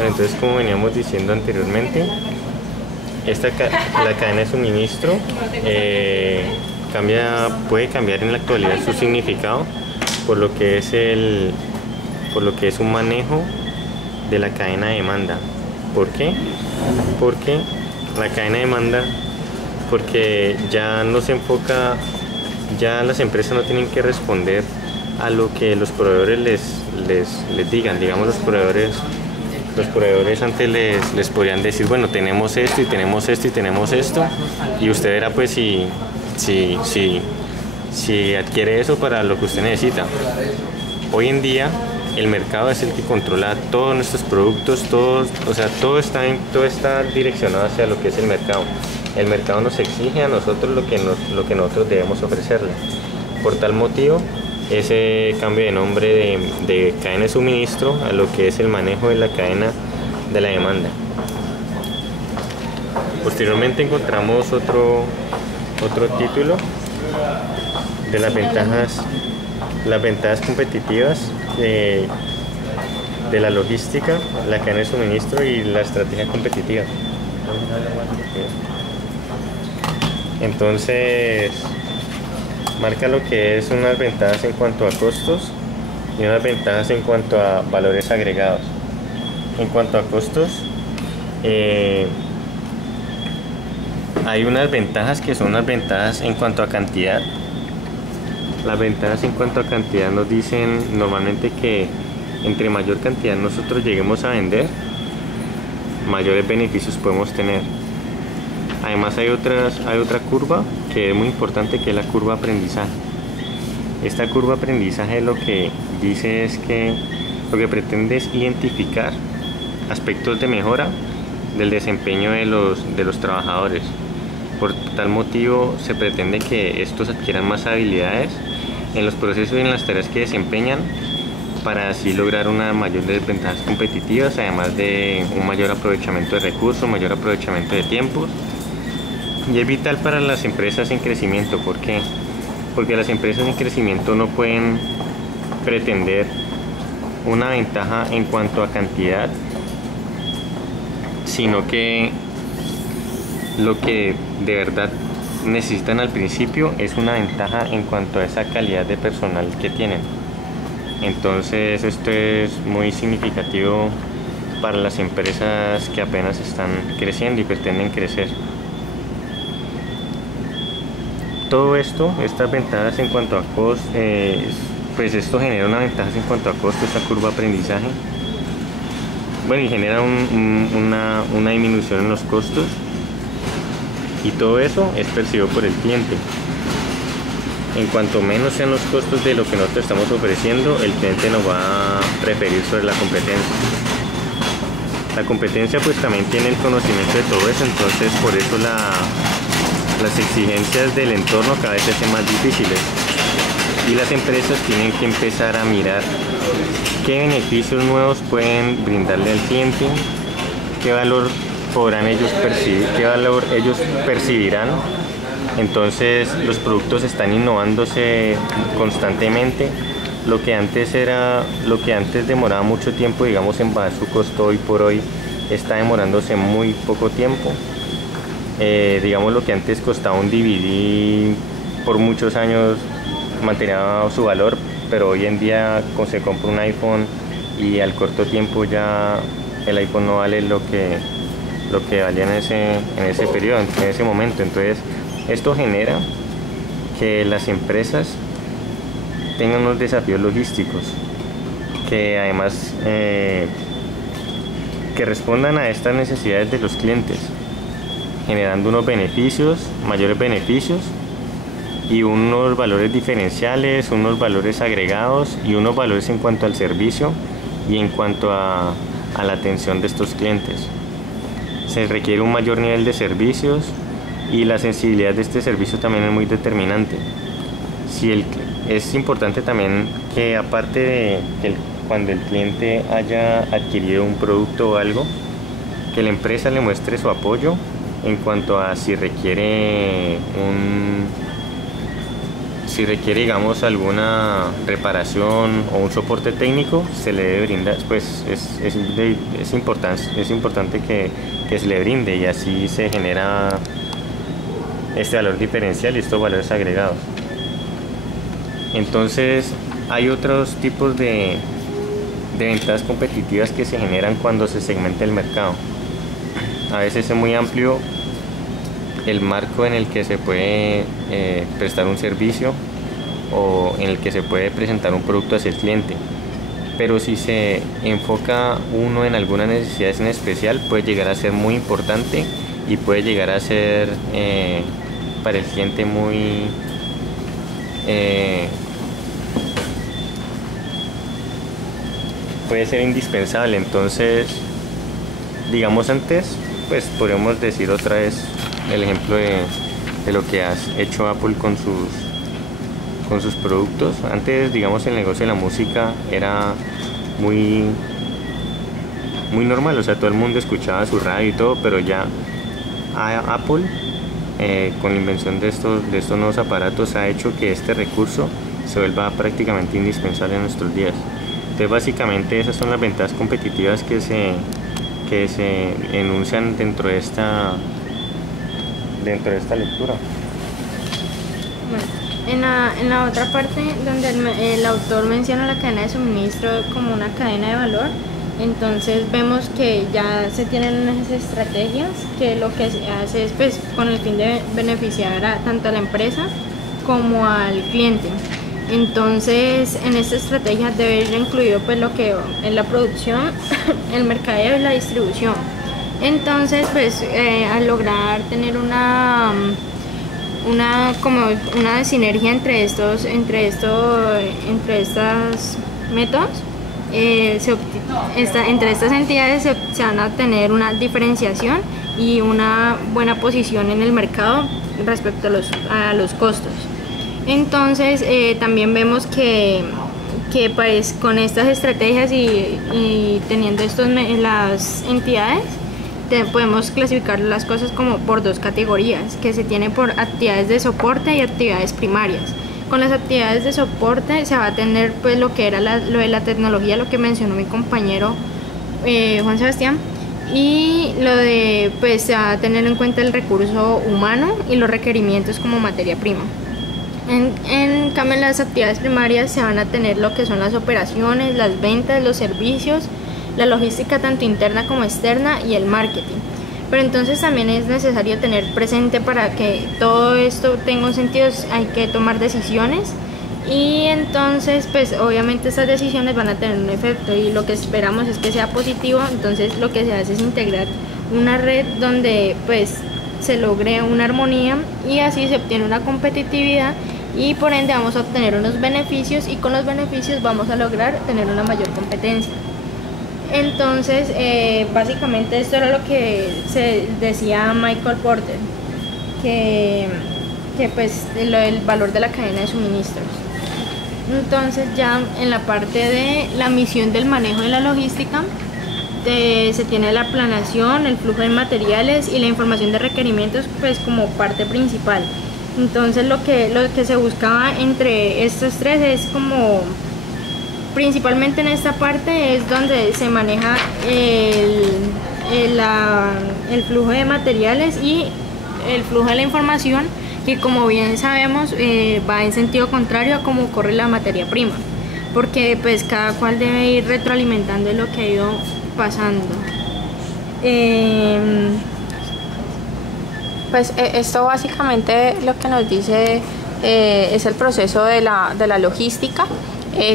Bueno, entonces como veníamos diciendo anteriormente, la cadena de suministro puede cambiar en la actualidad su significado por lo que es un manejo de la cadena de demanda. ¿Por qué? Porque la cadena de demanda, porque ya no se enfoca, ya las empresas no tienen que responder a lo que los proveedores les digan. Digamos, los proveedores antes les podrían decir, bueno, tenemos esto y tenemos esto y tenemos esto, y usted verá pues si adquiere eso para lo que usted necesita. Hoy en día el mercado es el que controla todos nuestros productos, todo está direccionado hacia lo que es el mercado. El mercado nos exige a nosotros lo que nosotros debemos ofrecerle. Por tal motivo, ese cambio de nombre de cadena de suministro a lo que es el manejo de la cadena de la demanda. Posteriormente encontramos otro título de las ventajas competitivas de la logística, la cadena de suministro y la estrategia competitiva. Entonces marca lo que es unas ventajas en cuanto a costos y unas ventajas en cuanto a valores agregados. En cuanto a costos, hay unas ventajas que son unas ventajas en cuanto a cantidad. Las ventajas en cuanto a cantidad nos dicen normalmente que entre mayor cantidad nosotros lleguemos a vender, mayores beneficios podemos tener. Además hay otra curva que es muy importante, que es la curva aprendizaje. Esta curva aprendizaje lo que dice es que lo que pretende es identificar aspectos de mejora del desempeño de los trabajadores. Por tal motivo se pretende que estos adquieran más habilidades en los procesos y en las tareas que desempeñan, para así lograr una mayor ventajas competitivas, además de un mayor aprovechamiento de recursos, mayor aprovechamiento de tiempos. Y es vital para las empresas en crecimiento. ¿Por qué? Porque las empresas en crecimiento no pueden pretender una ventaja en cuanto a cantidad, sino que lo que de verdad necesitan al principio es una ventaja en cuanto a esa calidad de personal que tienen. Entonces esto es muy significativo para las empresas que apenas están creciendo y pretenden crecer. Todo esto, estas ventajas en cuanto a costo, pues esto genera una ventaja en cuanto a costo, esta curva de aprendizaje. Bueno, y genera una disminución en los costos, y todo eso es percibido por el cliente. En cuanto menos sean los costos de lo que nosotros estamos ofreciendo, el cliente nos va a preferir sobre la competencia. La competencia pues también tiene el conocimiento de todo eso, entonces por eso las exigencias del entorno cada vez se hacen más difíciles, y las empresas tienen que empezar a mirar qué beneficios nuevos pueden brindarle al cliente, qué valor podrán ellos percibir, qué valor ellos percibirán. Entonces los productos están innovándose constantemente. Lo que antes demoraba mucho tiempo, digamos, en bajar su costo, hoy por hoy está demorándose muy poco tiempo. Digamos, lo que antes costaba un DVD por muchos años mantenía su valor, pero hoy en día se compra un iPhone y al corto tiempo ya el iPhone no vale lo que valía en ese periodo, en ese momento. Entonces esto genera que las empresas tengan unos desafíos logísticos que además que respondan a estas necesidades de los clientes, generando unos beneficios, mayores beneficios, y unos valores diferenciales, unos valores agregados y unos valores en cuanto al servicio y en cuanto a la atención de estos clientes. Se requiere un mayor nivel de servicios, y la sensibilidad de este servicio también es muy determinante. Es importante también que, aparte de que cuando el cliente haya adquirido un producto o algo, que la empresa le muestre su apoyo en cuanto a si requiere si requiere, digamos, alguna reparación o un soporte técnico, se le debe brindar, pues es importante que se le brinde, y así se genera este valor diferencial y estos valores agregados. Entonces hay otros tipos de ventajas competitivas que se generan cuando se segmenta el mercado. A veces es muy amplio el marco en el que se puede prestar un servicio o en el que se puede presentar un producto hacia el cliente, pero si se enfoca uno en algunas necesidades en especial, puede llegar a ser muy importante y puede llegar a ser para el cliente muy puede ser indispensable. Entonces, digamos, antes, pues podríamos decir otra vez el ejemplo de lo que has hecho Apple con sus productos. Antes, digamos, el negocio de la música era muy normal, o sea, todo el mundo escuchaba su radio y todo, pero ya Apple, con la invención de estos nuevos aparatos, ha hecho que este recurso se vuelva prácticamente indispensable en nuestros días. Entonces, básicamente esas son las ventajas competitivas que se enuncian dentro de esta lectura. Bueno, en la otra parte, donde el autor menciona la cadena de suministro como una cadena de valor, entonces vemos que ya se tienen unas estrategias que lo que se hace es, pues, con el fin de beneficiar tanto a la empresa como al cliente. Entonces, en esta estrategia debe ir incluido, pues, lo que es la producción, el mercadeo y la distribución. Entonces, pues, al lograr tener una sinergia entre estos métodos, entre estas entidades se van a tener una diferenciación y una buena posición en el mercado respecto a los costos. Entonces, también vemos que pues, con estas estrategias y teniendo las entidades, podemos clasificar las cosas como por dos categorías, que se tiene por actividades de soporte y actividades primarias. Con las actividades de soporte se va a tener, pues, lo que era lo de la tecnología, lo que mencionó mi compañero Juan Sebastián, y lo de, pues, se va a tener en cuenta el recurso humano y los requerimientos como materia prima. En cambio, en las actividades primarias se van a tener lo que son las operaciones, las ventas, los servicios, la logística tanto interna como externa y el marketing. Pero entonces también es necesario tener presente, para que todo esto tenga un sentido, hay que tomar decisiones, y entonces, pues, obviamente estas decisiones van a tener un efecto y lo que esperamos es que sea positivo. Entonces lo que se hace es integrar una red donde, pues, se logre una armonía y así se obtiene una competitividad, y por ende vamos a obtener unos beneficios, y con los beneficios vamos a lograr tener una mayor competencia. Entonces, básicamente esto era lo que se decía Michael Porter, que pues el valor de la cadena de suministros. Entonces, ya en la parte de la misión del manejo de la logística, se tiene la planeación, el flujo de materiales y la información de requerimientos, pues, como parte principal. Entonces lo que se buscaba entre estos tres es como, principalmente en esta parte es donde se maneja el flujo de materiales y el flujo de la información, que, como bien sabemos, va en sentido contrario a cómo corre la materia prima, porque, pues, cada cual debe ir retroalimentando lo que ha ido pasando. Pues esto básicamente lo que nos dice es el proceso de la logística,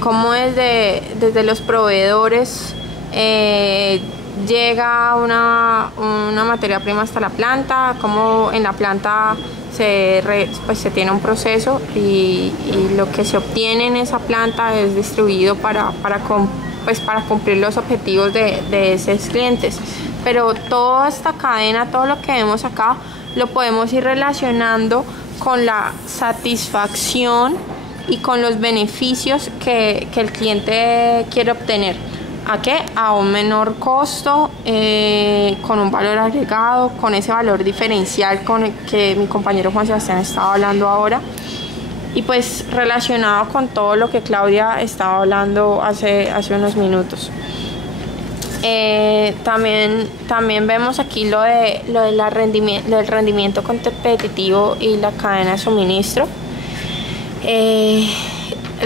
cómo desde los proveedores llega una materia prima hasta la planta, cómo en la planta pues se tiene un proceso y lo que se obtiene en esa planta es distribuido para cumplir los objetivos de esos clientes. Pero toda esta cadena, todo lo que vemos acá, lo podemos ir relacionando con la satisfacción y con los beneficios que el cliente quiere obtener. ¿A qué? A un menor costo, con un valor agregado, con ese valor diferencial con el que mi compañero Juan Sebastián estaba hablando ahora. y pues relacionado con todo lo que Claudia estaba hablando hace unos minutos. También vemos aquí lo del rendimiento competitivo y la cadena de suministro.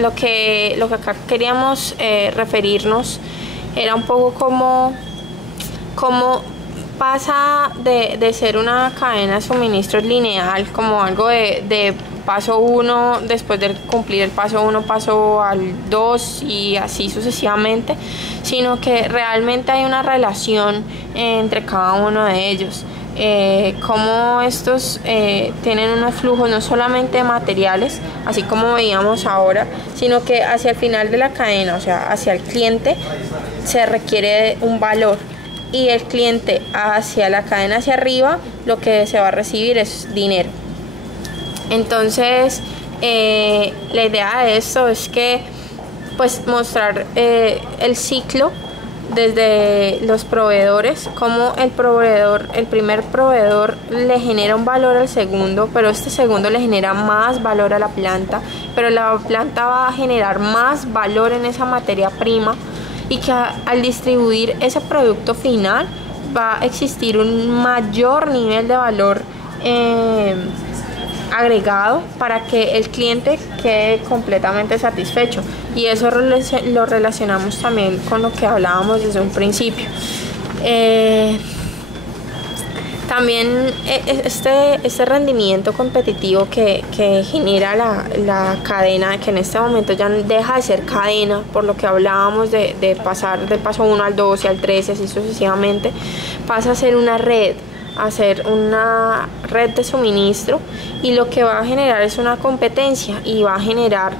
Lo que acá queríamos referirnos era un poco cómo pasa de ser una cadena de suministro lineal, como algo de paso 1, después de cumplir el paso 1 paso al 2 y así sucesivamente, sino que realmente hay una relación entre cada uno de ellos. Cómo estos tienen unos flujos no solamente materiales, así como veíamos ahora, sino que hacia el final de la cadena, o sea, hacia el cliente, se requiere un valor, y el cliente hacia la cadena hacia arriba, lo que se va a recibir es dinero. Entonces, la idea de esto es que, pues, mostrar el ciclo desde los proveedores, cómo el primer proveedor le genera un valor al segundo, pero este segundo le genera más valor a la planta, pero la planta va a generar más valor en esa materia prima, y que al distribuir ese producto final va a existir un mayor nivel de valor agregado para que el cliente quede completamente satisfecho, y eso lo relacionamos también con lo que hablábamos desde un principio. También este rendimiento competitivo que genera la cadena, que en este momento ya deja de ser cadena, por lo que hablábamos de pasar del paso 1 al 2 y al 3 y así sucesivamente, pasa a ser una red, de suministro, y lo que va a generar es una competencia, y va a generar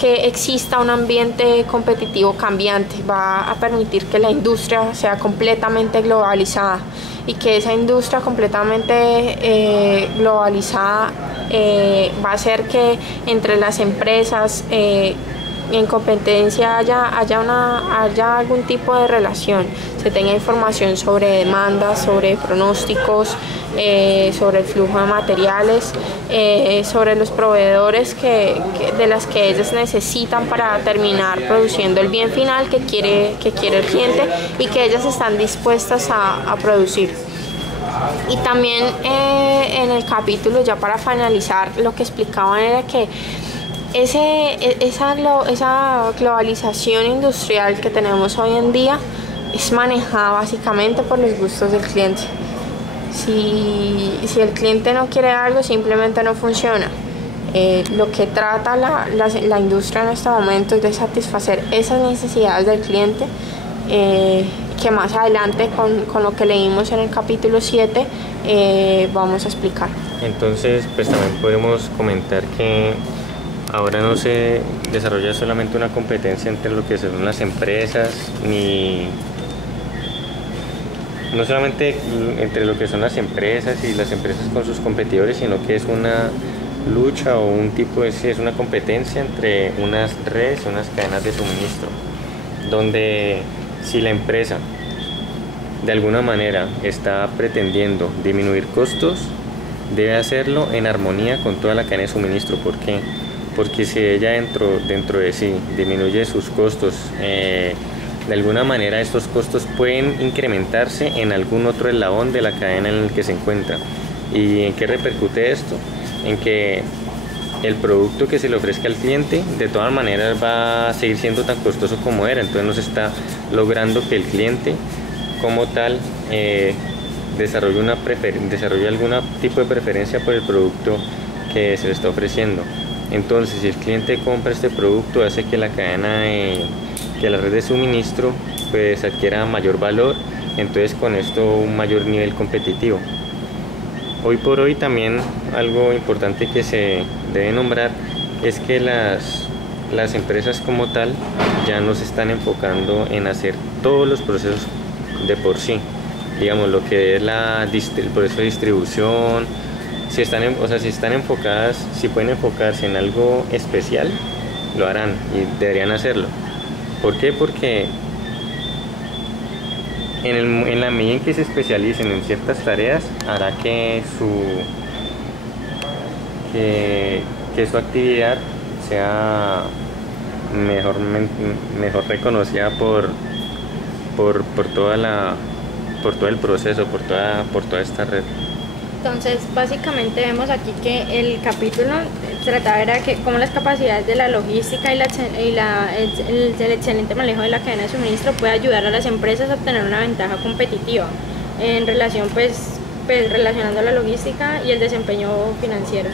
que exista un ambiente competitivo cambiante. Va a permitir que la industria sea completamente globalizada, y que esa industria completamente globalizada va a hacer que entre las empresas en competencia haya algún tipo de relación, se tenga información sobre demandas, sobre pronósticos, sobre el flujo de materiales, sobre los proveedores de las que ellos necesitan para terminar produciendo el bien final que quiere el cliente, y que ellas están dispuestas a producir. Y también en el capítulo, ya para finalizar, lo que explicaban era que esa globalización industrial que tenemos hoy en día es manejada básicamente por los gustos del cliente. Si el cliente no quiere algo, simplemente no funciona. Lo que trata la industria en este momento es de satisfacer esas necesidades del cliente, que más adelante con lo que leímos en el capítulo 7 vamos a explicar. Entonces, pues también podemos comentar que ahora no se desarrolla solamente una competencia entre lo que son las empresas, no solamente entre lo que son las empresas y las empresas con sus competidores, sino que es una lucha o es una competencia entre unas redes, unas cadenas de suministro, donde si la empresa de alguna manera está pretendiendo disminuir costos, debe hacerlo en armonía con toda la cadena de suministro. ¿Por qué? Porque si ella dentro de sí disminuye sus costos, de alguna manera estos costos pueden incrementarse en algún otro eslabón de la cadena en el que se encuentra. ¿Y en qué repercute esto? En que el producto que se le ofrezca al cliente de todas maneras va a seguir siendo tan costoso como era, entonces no se está logrando que el cliente como tal desarrolle algún tipo de preferencia por el producto que se le está ofreciendo. Entonces, si el cliente compra este producto, hace que la red de suministro pues adquiera mayor valor, entonces con esto un mayor nivel competitivo. Hoy por hoy también algo importante que se debe nombrar es que las empresas como tal ya no se están enfocando en hacer todos los procesos de por sí, digamos lo que es el proceso de distribución. Si están enfocadas, si pueden enfocarse en algo especial, lo harán y deberían hacerlo. ¿Por qué? Porque en la medida en que se especialicen en ciertas tareas, hará que que su actividad sea mejor reconocida por todo el proceso, por toda esta red. Entonces, básicamente vemos aquí que el capítulo trataba era que cómo las capacidades de la logística y el excelente manejo de la cadena de suministro puede ayudar a las empresas a obtener una ventaja competitiva en relación, relacionando la logística y el desempeño financiero.